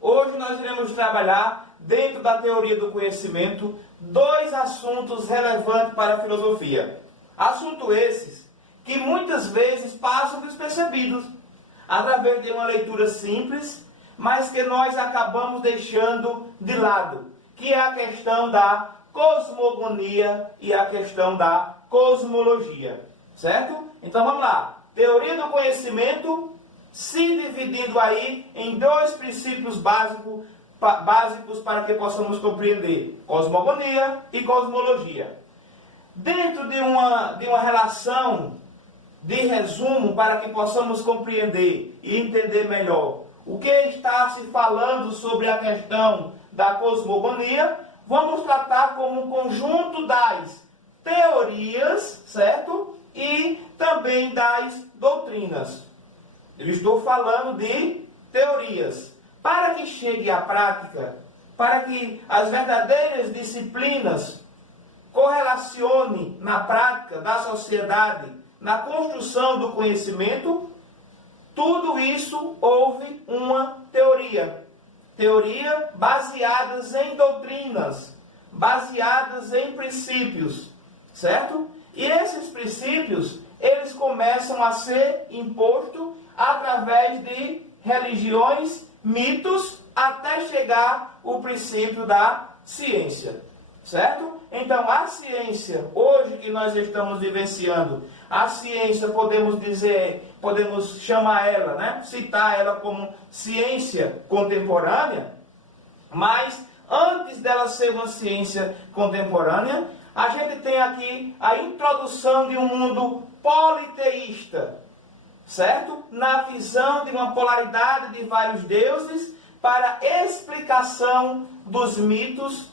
Hoje nós iremos trabalhar, dentro da teoria do conhecimento, dois assuntos relevantes para a filosofia. Assuntos esses que muitas vezes passam despercebidos, através de uma leitura simples, mas que nós acabamos deixando de lado, que é a questão da cosmogonia e a questão da cosmologia, certo? Então vamos lá. Teoria do conhecimento se dividindo aí em dois princípios básicos para que possamos compreender cosmogonia e cosmologia. Dentro de uma relação de resumo para que possamos compreender e entender melhor o que está se falando sobre a questão da cosmogonia, vamos tratar como um conjunto das teorias, certo? E também das doutrinas. Eu estou falando de teorias. Para que chegue à prática, para que as verdadeiras disciplinas correlacionem na prática da sociedade, na construção do conhecimento, tudo isso houve uma teoria. Teoria baseadas em doutrinas, baseadas em princípios, certo? E esses princípios, eles começam a ser impostos através de religiões, mitos, até chegar o princípio da ciência, certo? Então, a ciência, hoje que nós estamos vivenciando, a ciência, podemos chamar ela, né? Citar ela como ciência contemporânea, mas antes dela ser uma ciência contemporânea, a gente tem aqui a introdução de um mundo politeísta, certo? Na visão de uma polaridade de vários deuses para explicação dos mitos,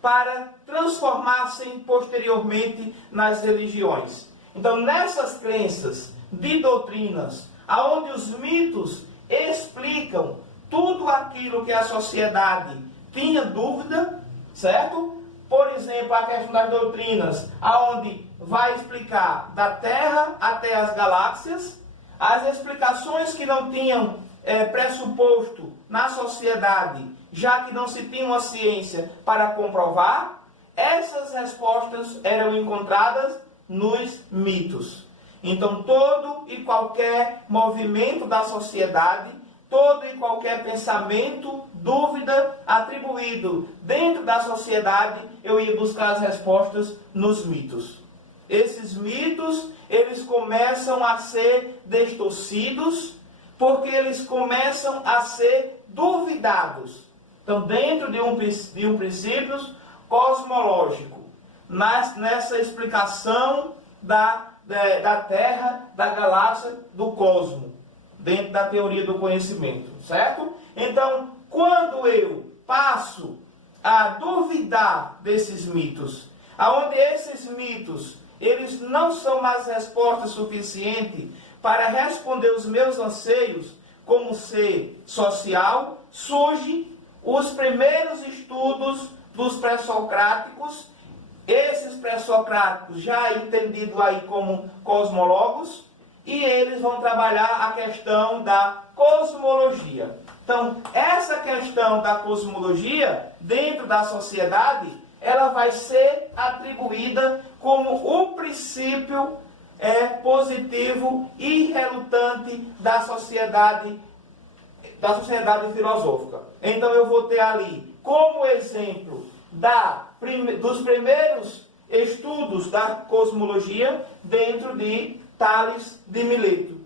para transformar-se posteriormente nas religiões. Então, nessas crenças de doutrinas, aonde os mitos explicam tudo aquilo que a sociedade tinha dúvida, certo? Por exemplo, a questão das doutrinas, aonde vai explicar da Terra até as galáxias, as explicações que não tinham pressuposto na sociedade, já que não se tinha uma ciência para comprovar, essas respostas eram encontradas nos mitos. Então, todo e qualquer movimento da sociedade, todo e qualquer pensamento, dúvida atribuído dentro da sociedade, eu ia buscar as respostas nos mitos. Esses mitos, eles começam a ser distorcidos, porque eles começam a ser duvidados. Então, dentro de um princípio cosmológico, nessa explicação da Terra, da galáxia, do cosmos, dentro da teoria do conhecimento, certo? Então, quando eu passo a duvidar desses mitos, aonde esses mitos, eles não são mais respostas suficientes para responder os meus anseios como ser social, surge os primeiros estudos dos pré-socráticos, esses pré-socráticos já entendidos aí como cosmólogos, e eles vão trabalhar a questão da cosmologia. Então, essa questão da cosmologia, dentro da sociedade, ela vai ser atribuída como o princípio positivo e relutante da sociedade filosófica. Então, eu vou ter ali como exemplo dos primeiros estudos da cosmologia dentro de Tales de Mileto.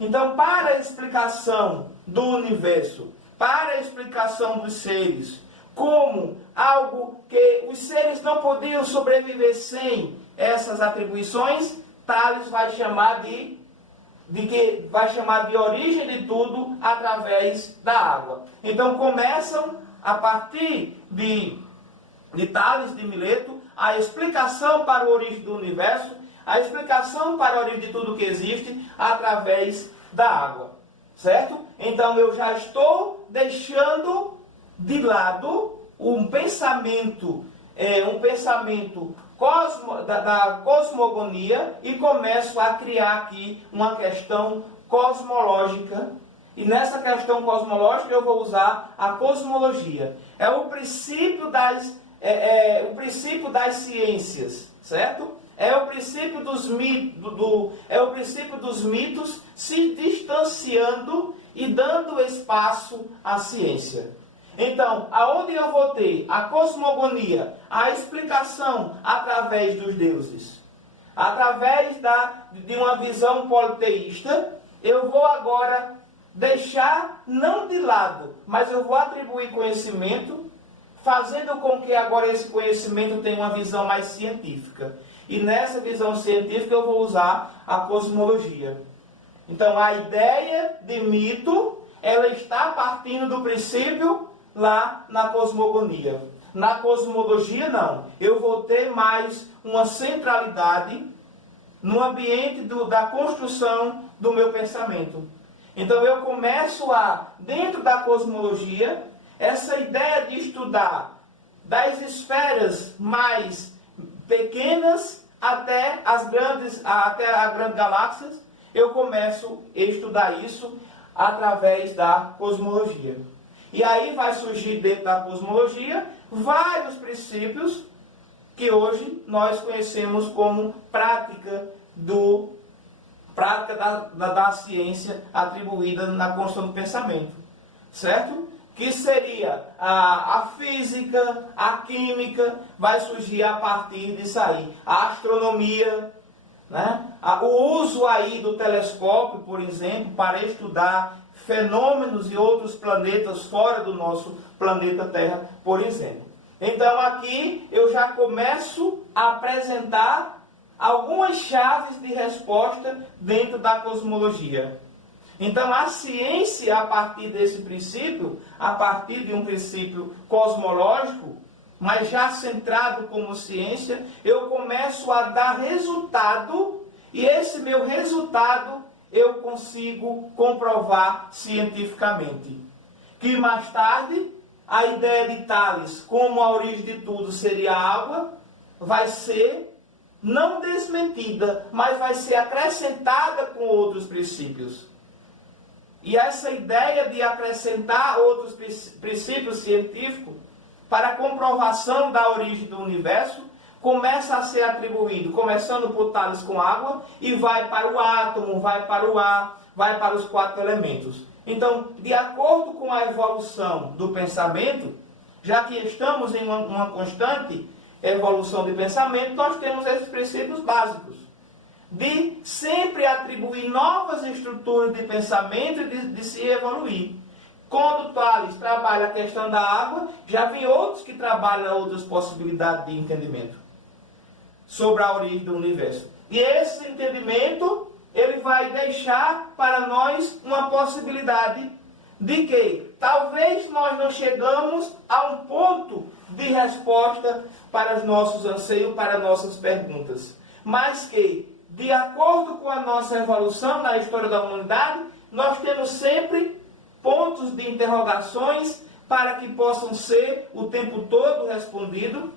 Então, para a explicação do universo, para a explicação dos seres, como algo que os seres não podiam sobreviver sem essas atribuições, Tales vai chamar de origem de tudo através da água. Então, começam a partir de Tales de Mileto a explicação para a origem do universo, a explicação para a origem de tudo que existe através da água, certo? Então, eu já estou deixando de lado um pensamento da cosmogonia e começo a criar aqui uma questão cosmológica e nessa questão cosmológica eu vou usar a cosmologia. É o princípio o princípio das ciências, certo? É o princípio dos mitos se distanciando e dando espaço à ciência. Então, aonde eu vou ter a cosmogonia, a explicação através dos deuses, através de uma visão politeísta, eu vou agora deixar, não de lado, mas eu vou atribuir conhecimento, fazendo com que agora esse conhecimento tenha uma visão mais científica. E nessa visão científica eu vou usar a cosmologia. Então, a ideia de mito, ela está partindo do princípio lá na cosmogonia. Na cosmologia, não. Eu vou ter mais uma centralidade no ambiente da construção do meu pensamento. Então, eu começo dentro da cosmologia, essa ideia de estudar das esferas mais pequenas até as grandes galáxias, eu começo a estudar isso através da cosmologia. E aí vai surgir dentro da cosmologia vários princípios que hoje nós conhecemos como prática da ciência atribuída na construção do pensamento, certo? Que seria a física, a química, vai surgir a partir disso aí. A astronomia, né? O uso aí do telescópio, por exemplo, para estudar fenômenos e outros planetas fora do nosso planeta Terra, por exemplo. Então aqui eu já começo a apresentar algumas chaves de resposta dentro da cosmologia. Então a ciência, a partir desse princípio, a partir de um princípio cosmológico, mas já centrado como ciência, eu começo a dar resultado, e esse meu resultado eu consigo comprovar cientificamente. Que mais tarde, a ideia de Tales, como a origem de tudo seria a água, vai ser não desmentida, mas vai ser acrescentada com outros princípios. E essa ideia de acrescentar outros princípios científicos para a comprovação da origem do universo começa a ser atribuído, começando por Tales com água, e vai para o átomo, vai para o ar, vai para os 4 elementos. Então, de acordo com a evolução do pensamento, já que estamos em uma constante evolução de pensamento, nós temos esses princípios básicos de sempre atribuir novas estruturas de pensamento e de se evoluir. Quando Tales trabalha a questão da água, já vem outros que trabalham outras possibilidades de entendimento sobre a origem do universo. E esse entendimento, ele vai deixar para nós uma possibilidade de que talvez nós não chegamos a um ponto de resposta para os nossos anseios, para nossas perguntas, mas que, de acordo com a nossa evolução na história da humanidade, nós temos sempre pontos de interrogações para que possam ser o tempo todo respondidos.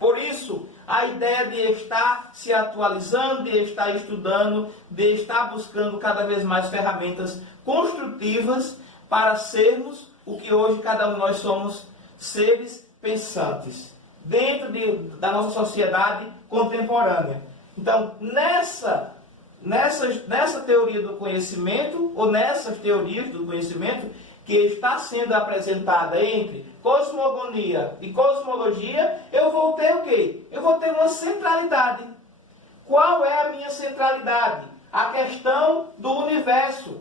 Por isso, a ideia de estar se atualizando, de estar estudando, de estar buscando cada vez mais ferramentas construtivas para sermos o que hoje cada um de nós somos, seres pensantes, dentro da nossa sociedade contemporânea. Então, nessa teoria do conhecimento, ou nessas teorias do conhecimento, que está sendo apresentada entre cosmogonia e cosmologia, eu vou ter o quê? Eu vou ter uma centralidade. Qual é a minha centralidade? A questão do universo.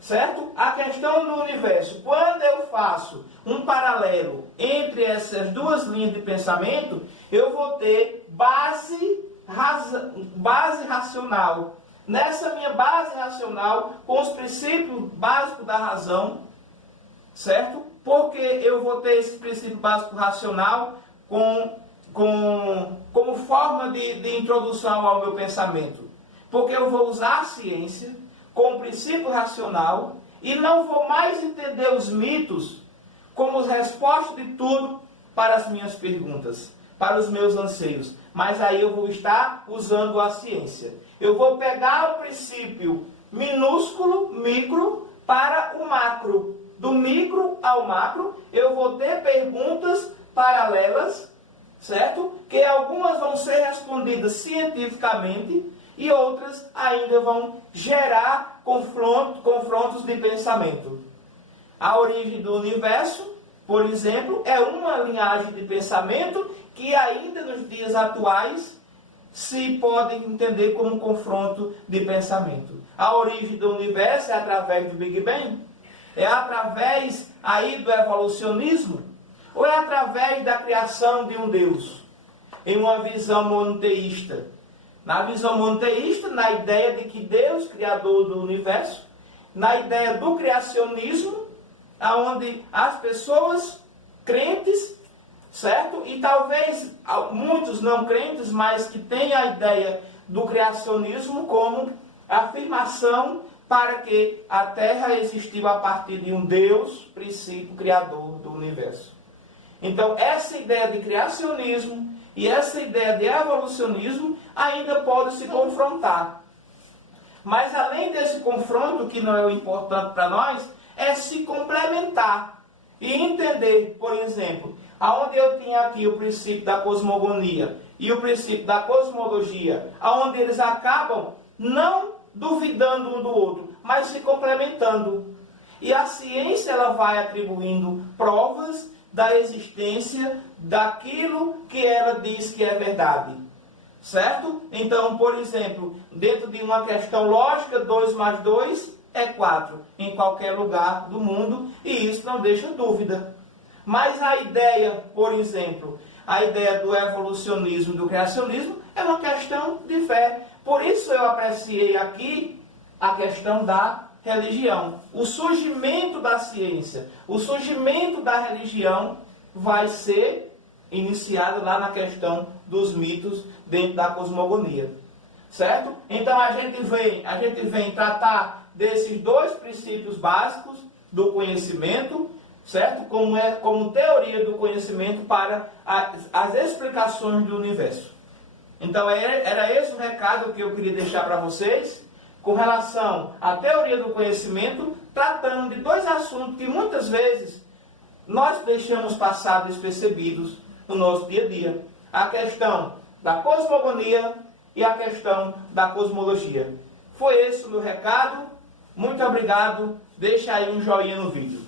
Certo? A questão do universo. Quando eu faço um paralelo entre essas duas linhas de pensamento, eu vou ter base racional. Nessa minha base racional, com os princípios básicos da razão, certo? Porque eu vou ter esse princípio básico racional como forma de introdução ao meu pensamento. Porque eu vou usar a ciência com o princípio racional e não vou mais entender os mitos como as respostas de tudo para as minhas perguntas, para os meus anseios. Mas aí eu vou estar usando a ciência. Eu vou pegar o princípio minúsculo, micro, para o macro. Do micro ao macro, eu vou ter perguntas paralelas, certo? Que algumas vão ser respondidas cientificamente e outras ainda vão gerar confrontos de pensamento. A origem do universo, por exemplo, é uma linhagem de pensamento que ainda nos dias atuais se pode entender como um confronto de pensamento. A origem do universo é através do Big Bang? É através aí do evolucionismo? Ou é através da criação de um Deus? Em uma visão monoteísta. Na visão monoteísta, na ideia de que Deus, criador do universo, na ideia do criacionismo, onde as pessoas crentes, certo? E talvez muitos não crentes, mas que têm a ideia do criacionismo como afirmação para que a Terra existiu a partir de um Deus, princípio criador do universo. Então, essa ideia de criacionismo e essa ideia de evolucionismo ainda podem se confrontar. Mas além desse confronto, que não é o importante para nós, é se complementar e entender, por exemplo, aonde eu tinha aqui o princípio da cosmogonia e o princípio da cosmologia, aonde eles acabam não duvidando um do outro, mas se complementando. E a ciência ela vai atribuindo provas da existência daquilo que ela diz que é verdade. Certo? Então, por exemplo, dentro de uma questão lógica, 2 mais 2 é 4, em qualquer lugar do mundo, e isso não deixa dúvida. Mas a ideia, por exemplo, a ideia do evolucionismo e do criacionismo é uma questão de fé. Por isso eu apreciei aqui a questão da religião. O surgimento da ciência, o surgimento da religião vai ser iniciado lá na questão dos mitos dentro da cosmogonia. Certo? Então a gente vem tratar desses dois princípios básicos do conhecimento, certo? Como teoria do conhecimento para as explicações do universo. Então era esse o recado que eu queria deixar para vocês com relação à teoria do conhecimento, tratando de dois assuntos que muitas vezes nós deixamos passar despercebidos no nosso dia a dia. A questão da cosmogonia e a questão da cosmologia. Foi esse o meu recado. Muito obrigado. Deixa aí um joinha no vídeo.